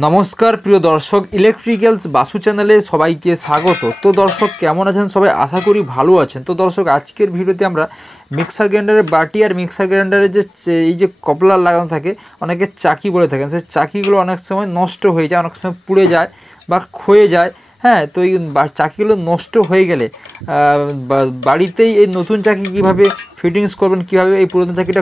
नमस्कार प्रिय दर्शक इलेक्ट्रिकल्स बासु चैनले सबाइके स्वागत। तो दर्शक केमन आছেন सबाई आशा करी भालो आছেন। तो दर्शक आजकेर भिडियोते आमरा मिक्सार ग्राइंडारे बाटी और मिक्सार ग्राइंडारे जे कपलार लागानो थाके अनेके चाकी बोले थाकेन सेई चाकीगुलो अनेक समय नष्ट हये जाय, अनेक समय पुड़े जाय बा क्षये जाय। हाँ, तो ये चाकीगुलो नष्ट हये गेले बाड़ीतेई एई नतून चाकी किभाबे फिटिंग्स करबेन, किभाबे एई पुरानो चाकीटा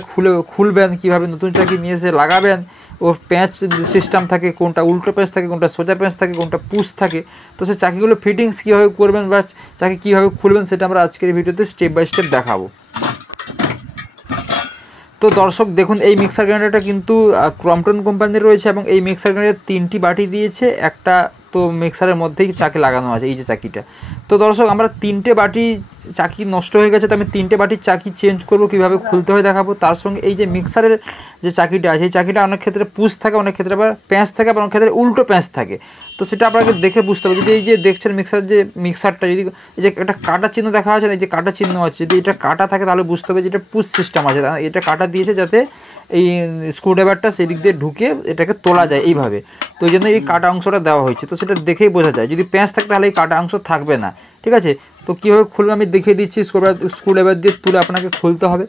खुलबेन, किभाबे नतून चाकी निये एसे लागाबेन, और पैंच सिस्टेम थाके कोनटा उल्टो पैंच थाके कोनटा सोजा पैंच थाके कोनटा पुश थाके। तो से चाकीगुलो फिटिंग्स किभाबे करबेन बा चाकी किभाबे खुलबेन सेटा आमरा आजकेर भिडियोते स्टेप बाई स्टेप देखाबो। तो दर्शक देखुन এই मिक्सार ग्राइंडारটা কিন্তু क्रम्पटन কোম্পানির রয়েছে এবং এই মিক্সার গ্রাইন্ডারে 3টি বাটি দিয়েছে, একটা তো মিক্সারের মধ্যেই চাকি লাগানো আছে এই যে চাকিটা। তো দর্শক আমরা 3টে বাটি চাকি নষ্ট হয়ে গেছে, তো আমি 3টে বাটির চাকি চেঞ্জ করব, কিভাবে খুলতে হয় দেখাবো। তার সঙ্গে এই যে মিক্সারের যে চাকিটা আছে এই চাকিটা অনেক ক্ষেত্রে পুশ থাকে, অনেক ক্ষেত্রে আবার প্যাঁচ থাকে, আবার অনেক ক্ষেত্রে উল্টো প্যাঁচ থাকে। তো সেটা আপনাকে দেখে বুঝতে হবে। যদি এই যে দেখছেন মিক্সারটা যদি এই যে একটা কাটা চিহ্ন দেখা আছে, এই যে কাটা চিহ্ন আছে, যদি এটা কাটা থাকে তাহলে বুঝতে হবে যে এটা পুশ সিস্টেম আছে। এটা কাটা দিয়েছে যাতে এই স্ক্রুড্রাইভারটা সেই দিক দিয়ে ঢুকে এটাকে তোলা যায় এইভাবে, তো এই জন্য এই কাটা অংশটা দেওয়া হয়েছে। তো সেটা দেখেই বোঝা যায়, যদি প্যাঁচ থাকে তাহলে এই কাটা অংশ থাকবে না, ঠিক আছে। তো কীভাবে খুলবে আমি দেখিয়ে দিচ্ছি, স্ক্রুড্রাইভার দিয়ে তুলে আপনাকে খুলতে হবে।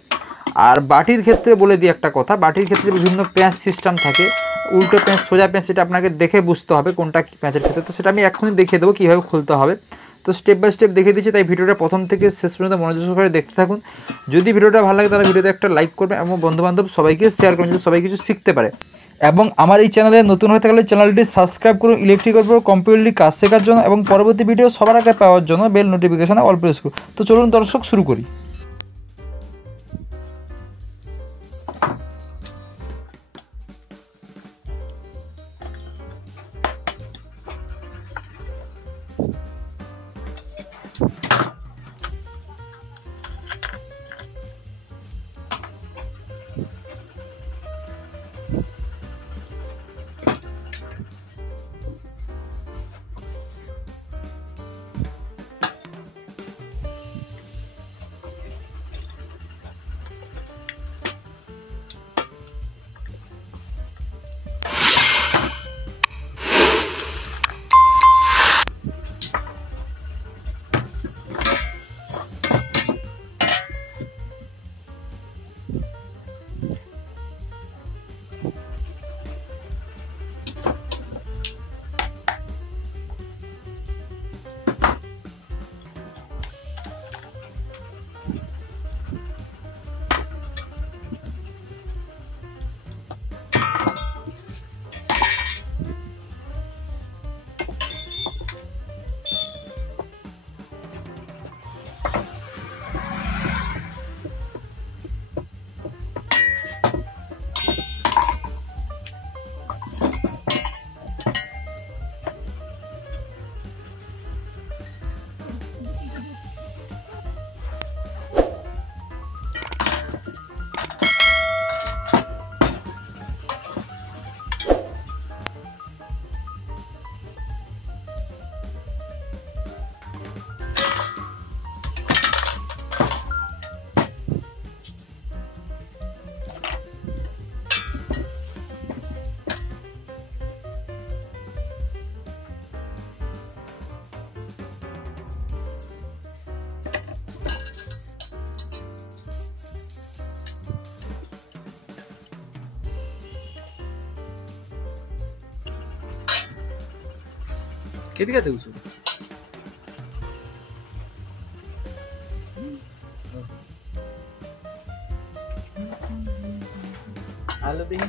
আর বাটির ক্ষেত্রে বলে দিই একটা কথা, বাটির ক্ষেত্রে বিভিন্ন প্যাঁচ সিস্টেম থাকে, উল্টো প্যাঁচ সোজা প্যাঁচ, সেটা আপনাকে দেখে বুঝতে হবে কোনটা কী প্যাঁচের ক্ষেত্রে। তো সেটা আমি এক্ষুনি দেখিয়ে দেবো কীভাবে খুলতে হবে। তো স্টেপ বাই স্টেপ দেখিয়ে দিচ্ছি, তাই ভিডিওটা প্রথম থেকে শেষ পর্যন্ত মনোযোগ সহকারে দেখতে থাকুন। যদি ভিডিওটা ভালো লাগে তাহলে ভিডিওতে একটা লাইক করবেন এবং বন্ধুবান্ধব সবাইকে শেয়ার করবেন যাতে সবাই কিছু শিখতে পারে। এবং আমার এই চ্যানেলে নতুন হয়ে থাকলে চ্যানেলটি সাবস্ক্রাইব করুন ইলেকট্রিকের উপর কম্পিউটারলি কাজ শেখার জন্য এবং পরবর্তী ভিডিও সবার আগে পাওয়ার জন্য বেল নোটিফিকেশনে অল প্রেস করুন। তো চলুন দর্শক শুরু করি। কেটে গেছে কিছু আলো দিন।